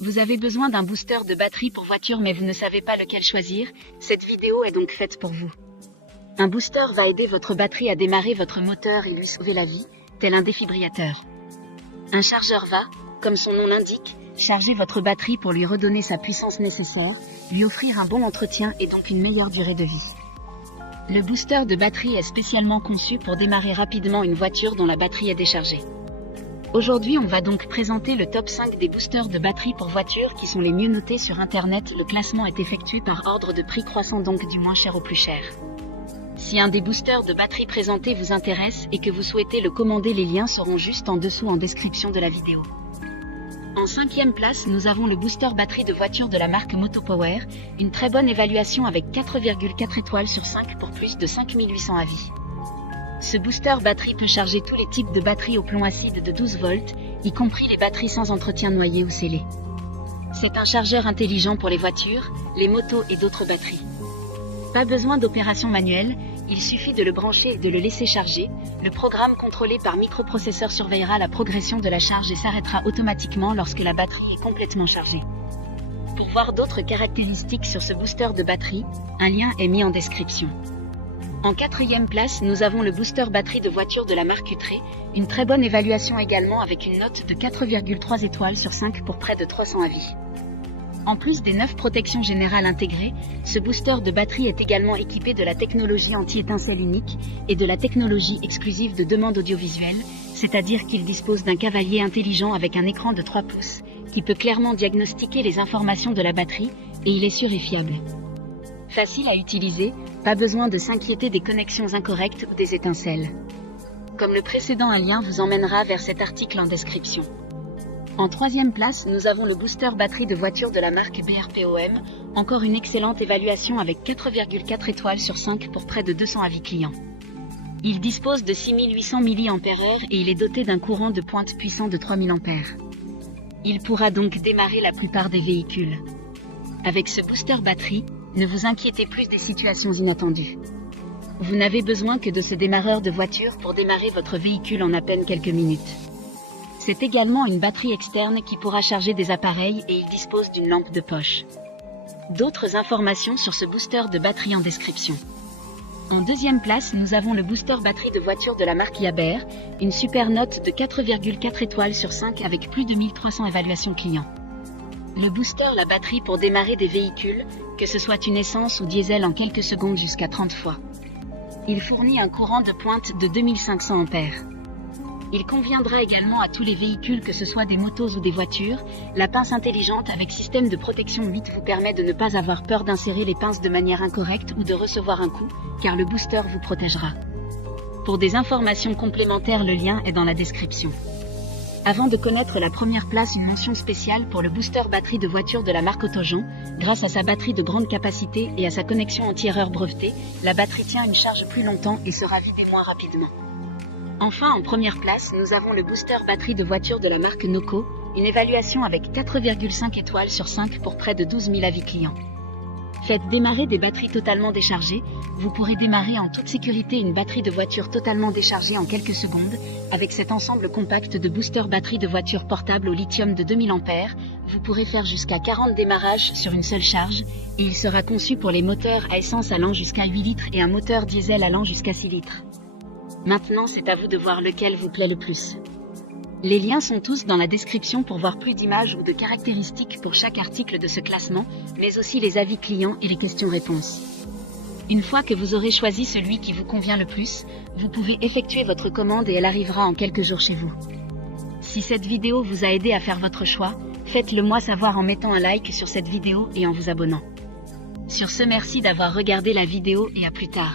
Vous avez besoin d'un booster de batterie pour voiture mais vous ne savez pas lequel choisir, cette vidéo est donc faite pour vous. Un booster va aider votre batterie à démarrer votre moteur et lui sauver la vie, tel un défibrillateur. Un chargeur va, comme son nom l'indique, charger votre batterie pour lui redonner sa puissance nécessaire, lui offrir un bon entretien et donc une meilleure durée de vie. Le booster de batterie est spécialement conçu pour démarrer rapidement une voiture dont la batterie est déchargée. Aujourd'hui, on va donc présenter le top 5 des boosters de batterie pour voiture qui sont les mieux notés sur Internet. Le classement est effectué par ordre de prix croissant, donc du moins cher au plus cher. Si un des boosters de batterie présentés vous intéresse et que vous souhaitez le commander, les liens seront juste en dessous en description de la vidéo. En 5e place, nous avons le booster batterie de voiture de la marque Motopower, une très bonne évaluation avec 4,4 étoiles sur 5 pour plus de 5800 avis. Ce booster batterie peut charger tous les types de batteries au plomb acide de 12 volts, y compris les batteries sans entretien noyées ou scellées. C'est un chargeur intelligent pour les voitures, les motos et d'autres batteries. Pas besoin d'opération manuelle, il suffit de le brancher et de le laisser charger. Le programme contrôlé par microprocesseur surveillera la progression de la charge et s'arrêtera automatiquement lorsque la batterie est complètement chargée. Pour voir d'autres caractéristiques sur ce booster de batterie, un lien est mis en description. En 4e place, nous avons le booster batterie de voiture de la marque Utré, une très bonne évaluation également avec une note de 4,3 étoiles sur 5 pour près de 300 avis. En plus des 9 protections générales intégrées, ce booster de batterie est également équipé de la technologie anti-étincelle unique et de la technologie exclusive de demande audiovisuelle, c'est-à-dire qu'il dispose d'un cavalier intelligent avec un écran de 3 pouces, qui peut clairement diagnostiquer les informations de la batterie, et il est sûr et fiable. Facile à utiliser, pas besoin de s'inquiéter des connexions incorrectes ou des étincelles. Comme le précédent, un lien vous emmènera vers cet article en description. En 3e place, nous avons le booster batterie de voiture de la marque BRPOM, encore une excellente évaluation avec 4,4 étoiles sur 5 pour près de 200 avis clients. Il dispose de 6800 mAh et il est doté d'un courant de pointe puissant de 3000 A. Il pourra donc démarrer la plupart des véhicules. Avec ce booster batterie, ne vous inquiétez plus des situations inattendues. Vous n'avez besoin que de ce démarreur de voiture pour démarrer votre véhicule en à peine quelques minutes. C'est également une batterie externe qui pourra charger des appareils et il dispose d'une lampe de poche. D'autres informations sur ce booster de batterie en description. En 2e place, nous avons le booster batterie de voiture de la marque Yaber, une super note de 4,4 étoiles sur 5 avec plus de 1300 évaluations clients. Le booster la batterie pour démarrer des véhicules, que ce soit une essence ou diesel en quelques secondes jusqu'à 30 fois. Il fournit un courant de pointe de 2500 A. Il conviendra également à tous les véhicules, que ce soit des motos ou des voitures. La pince intelligente avec système de protection 8 vous permet de ne pas avoir peur d'insérer les pinces de manière incorrecte ou de recevoir un coup, car le booster vous protégera. Pour des informations complémentaires, le lien est dans la description. Avant de connaître la première place, une mention spéciale pour le booster batterie de voiture de la marque Autogen. Grâce à sa batterie de grande capacité et à sa connexion anti-erreur brevetée, la batterie tient une charge plus longtemps et sera vidée moins rapidement. Enfin, en première place, nous avons le booster batterie de voiture de la marque Noco, une évaluation avec 4,5 étoiles sur 5 pour près de 12 000 avis clients. Faites démarrer des batteries totalement déchargées, vous pourrez démarrer en toute sécurité une batterie de voiture totalement déchargée en quelques secondes. Avec cet ensemble compact de booster batterie de voiture portable au lithium de 2000 A, vous pourrez faire jusqu'à 40 démarrages sur une seule charge, et il sera conçu pour les moteurs à essence allant jusqu'à 8 litres et un moteur diesel allant jusqu'à 6 litres. Maintenant, c'est à vous de voir lequel vous plaît le plus. Les liens sont tous dans la description pour voir plus d'images ou de caractéristiques pour chaque article de ce classement, mais aussi les avis clients et les questions-réponses. Une fois que vous aurez choisi celui qui vous convient le plus, vous pouvez effectuer votre commande et elle arrivera en quelques jours chez vous. Si cette vidéo vous a aidé à faire votre choix, faites-le moi savoir en mettant un like sur cette vidéo et en vous abonnant. Sur ce, merci d'avoir regardé la vidéo et à plus tard.